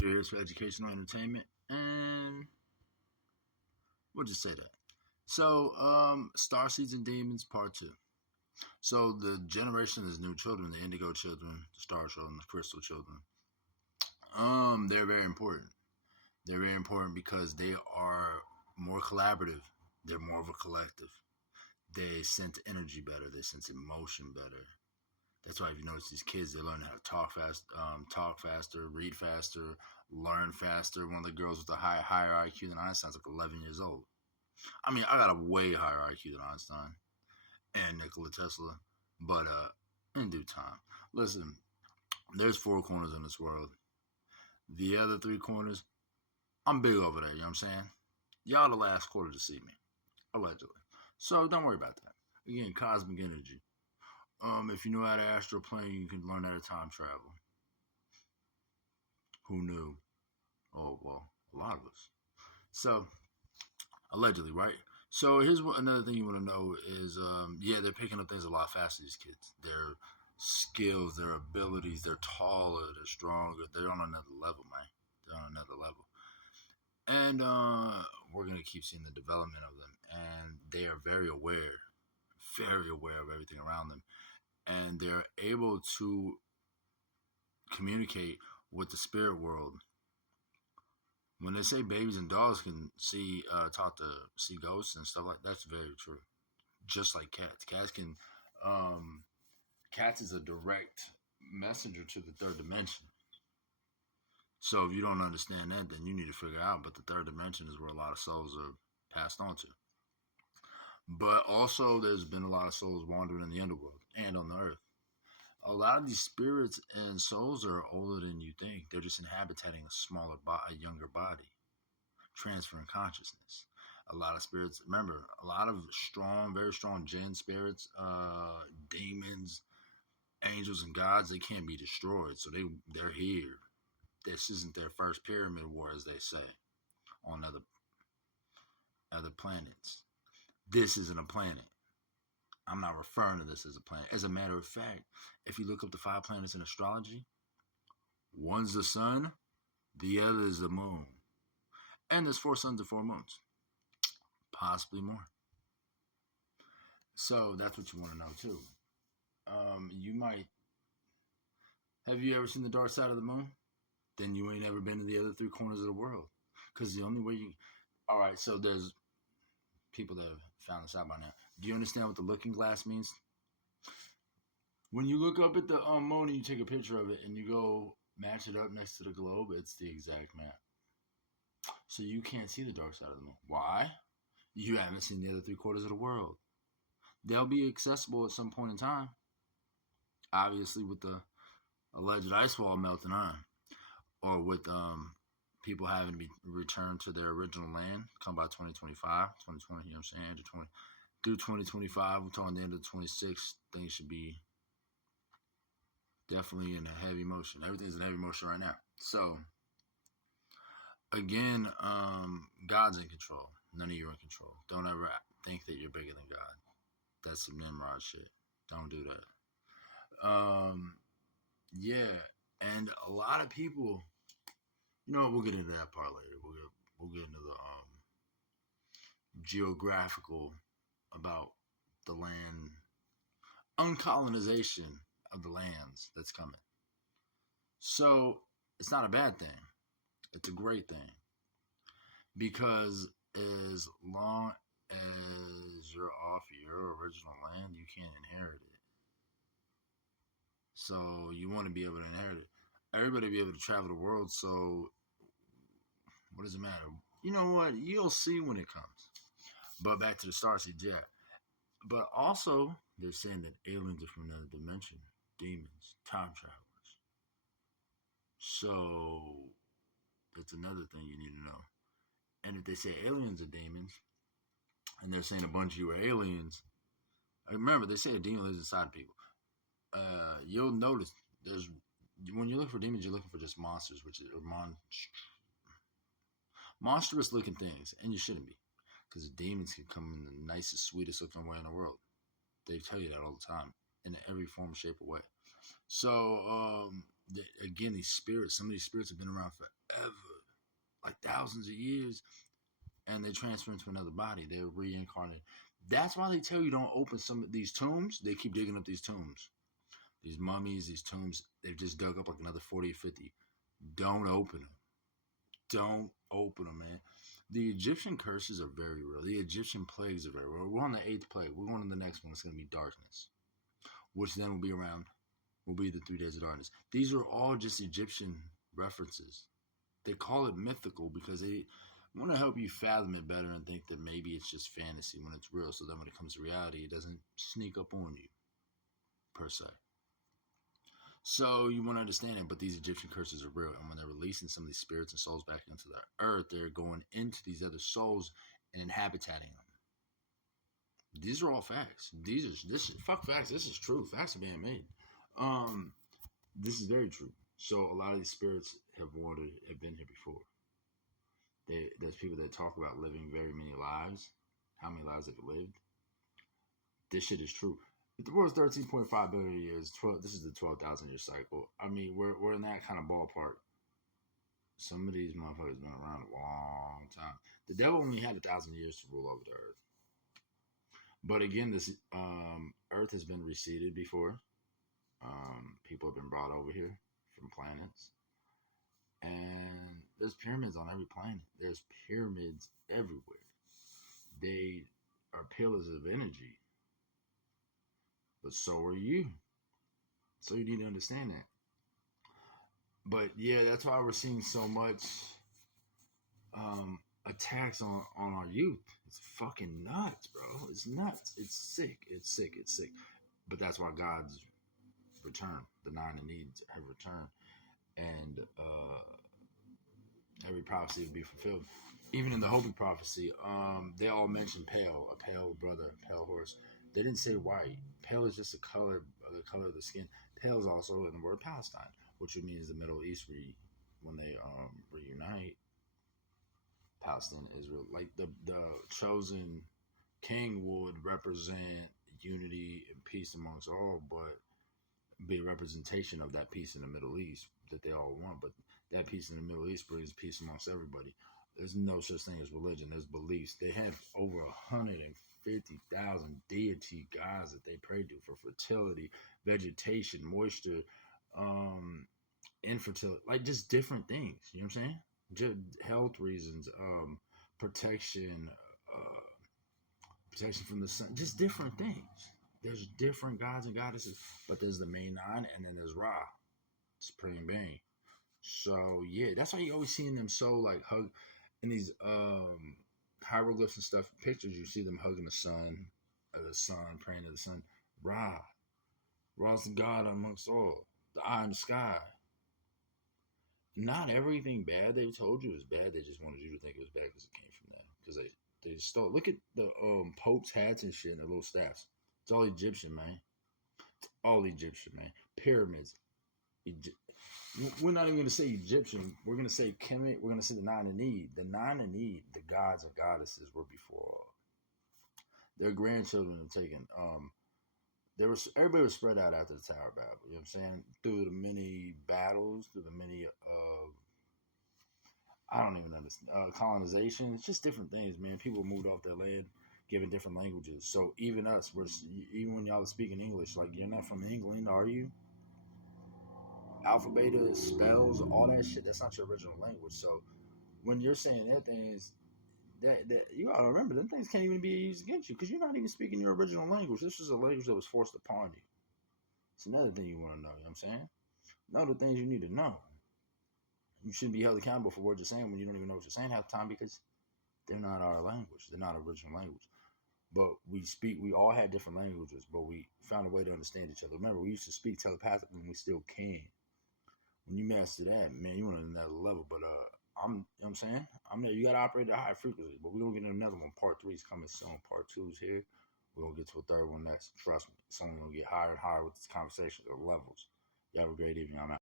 Here's for educational entertainment, and we'll just say that. So, Star Seeds and Demons Part 2. So, the generation is new children, the Indigo children, the Star children, the Crystal children. They're very important. They're very important because they are more collaborative. They're more of a collective. They sense energy better. They sense emotion better. That's why if you notice these kids, they learn how to talk faster, read faster, learn faster. One of the girls with a higher IQ than Einstein's like 11 years old. I mean, I got a way higher IQ than Einstein and Nikola Tesla, but in due time. Listen, there's four corners in this world. The other three corners, I'm big over there. You know what I'm saying? Y'all the last quarter to see me, allegedly. So don't worry about that. Again, cosmic energy. If you know how to astral plane, you can learn how to time travel. Who knew? Oh well, a lot of us. So allegedly, right? So here's another thing you want to know is, yeah, they're picking up things a lot faster. These kids, their skills, their abilities, they're taller, they're stronger, they're on another level, man. They're on another level, and we're gonna keep seeing the development of them, and they are very aware of everything around them, and they're able to communicate with the spirit world. When they say babies and dogs can talk to see ghosts and stuff like that, that's very true. Just like cats, cats is a direct messenger to the third dimension. So if you don't understand that, then you need to figure out. But the third dimension is where a lot of souls are passed on to. But also, there's been a lot of souls wandering in the underworld and on the earth. A lot of these spirits and souls are older than you think. They're just inhabiting a younger body, transferring consciousness. A lot of spirits, remember, a lot of very strong jinn spirits, demons, angels, and gods, they can't be destroyed. So they're here. This isn't their first pyramid war, as they say, on other planets. This isn't a planet. I'm not referring to this as a planet. As a matter of fact, if you look up the 5 planets in astrology, one's the sun, the other is the moon. And there's 4 suns and 4 moons. Possibly more. So that's what you want to know too. Have you ever seen the dark side of the moon? Then you ain't ever been to the other 3 corners of the world. Because the only way alright, so there's people that have found this out by now. Do you understand what the looking glass means? When you look up at the moon and you take a picture of it and you go match it up next to the globe, it's the exact map. So you can't see the dark side of the moon. Why? You haven't seen the other 3 quarters of the world. They'll be accessible at some point in time. Obviously, with the alleged ice wall melting on, or with people having to be returned to their original land, come by 2025, 2020, you know what I'm saying? Through 2025, we're talking the end of 26, things should be definitely in a heavy motion. Everything's in heavy motion right now. So, again, God's in control. None of you are in control. Don't ever think that you're bigger than God. That's some Nimrod shit. Don't do that. Yeah, and a lot of people, we'll get into that part later. We'll get into the geographical about the land, uncolonization of the lands that's coming. So it's not a bad thing. It's a great thing. Because as long as you're off your original land, you can't inherit it. So you want to be able to inherit it. Everybody be able to travel the world, so what does it matter? You know what? You'll see when it comes. But back to the starseeds, yeah. But also, they're saying that aliens are from another dimension. Demons, time travelers. So, that's another thing you need to know. And if they say aliens are demons, and they're saying a bunch of you are aliens, remember, they say a demon lives inside people. You'll notice when you look for demons, you're looking for just monsters, which are monstrous looking things, and you shouldn't be, because demons can come in the nicest, sweetest looking way in the world. They tell you that all the time, in every form, shape, or way. So Again, these spirits, some of these spirits have been around forever, like thousands of years, and they transfer into another body. They're reincarnated. That's why they tell you don't open some of these tombs. They keep digging up these tombs, these mummies, these tombs. They've just dug up like another 40 or 50. Don't open them. Don't open them, man. The Egyptian curses are very real. The Egyptian plagues are very real. We're on the eighth plague. We're going to the next one. It's going to be darkness, which then will be around, will be the 3 days of darkness. These are all just Egyptian references. They call it mythical because they want to help you fathom it better and think that maybe it's just fantasy when it's real. So then when it comes to reality, it doesn't sneak up on you, per se. So you want to understand it, but these Egyptian curses are real. And when they're releasing some of these spirits and souls back into the earth, they're going into these other souls and inhabiting them. These are all facts. Fuck facts. This is true. Facts are being made. This is very true. So a lot of these spirits have been here before. There's people that talk about living very many lives. How many lives they've lived? This shit is true. If the world's 13.5 billion years, this is the 12,000 year cycle. I mean, we're in that kind of ballpark. Some of these motherfuckers been around a long time. The devil only had 1,000 years to rule over the earth. But again, this earth has been reseeded before. People have been brought over here from planets. And there's pyramids on every planet. There's pyramids everywhere. They are pillars of energy. But so are you. So you need to understand that. But yeah, that's why we're seeing so much attacks on our youth. It's fucking nuts, bro. It's nuts. It's sick. It's sick. It's sick. But that's why God's return, the 9 in needs have returned. And every prophecy will be fulfilled. Even in the Hopi prophecy, they all mention pale, a pale brother, pale horse. They didn't say white. Pale is just the color of the skin. Pale is also in the word Palestine, which would mean is the Middle East when they reunite. Palestine, Israel, like the chosen king would represent unity and peace amongst all, but be a representation of that peace in the Middle East that they all want. But that peace in the Middle East brings peace amongst everybody. There's no such thing as religion. There's beliefs. They have over 150,000 deity gods that they pray to for fertility, vegetation, moisture, infertility, like just different things. You know what I'm saying? Just health reasons, protection, protection from the sun, just different things. There's different gods and goddesses, but there's the main 9, and then there's Ra, supreme being. So yeah, that's why you always seeing them so like hug in these hieroglyphs and stuff, pictures. You see them hugging the sun, praying to the sun. Ra's the God amongst all, the eye in the sky. Not everything bad they've told you is bad. They just wanted you to think it was bad because it came from them. Because they stole. Look at the Pope's hats and shit and their little staffs. It's all Egyptian, man. It's all Egyptian, man. Pyramids. We're not even going to say Egyptian. We're going to say Kemet. We're going to say the 9 in need. The 9 in need, the gods and goddesses were before. Their grandchildren have taken. Everybody was spread out after the Tower of Babel. You know what I'm saying? Through the many battles, through the many I don't even understand colonization. It's just different things, man. People moved off their land, given different languages. So even us, even when y'all are speaking English, like you're not from England, are you? Alphabet, spells, all that shit. That's not your original language. So when you're saying that things that you gotta remember, them things can't even be used against you because you're not even speaking your original language. This is a language that was forced upon you. It's another thing you want to know. You know what I'm saying? Know the things you need to know. You shouldn't be held accountable for what you're saying when you don't even know what you're saying half the time because they're not our language. They're not original language. But we all had different languages, but we found a way to understand each other. Remember, we used to speak telepathically and we still can. When you master that, man, you want another level. But you know what I'm saying? I'm there. You gotta operate at a high frequency. But we're gonna get another one. Part 3 is coming soon. Part 2 is here. We're gonna get to a third one next. Trust me. It's only gonna get higher and higher with this conversation, the levels. You have a great evening. I'm out.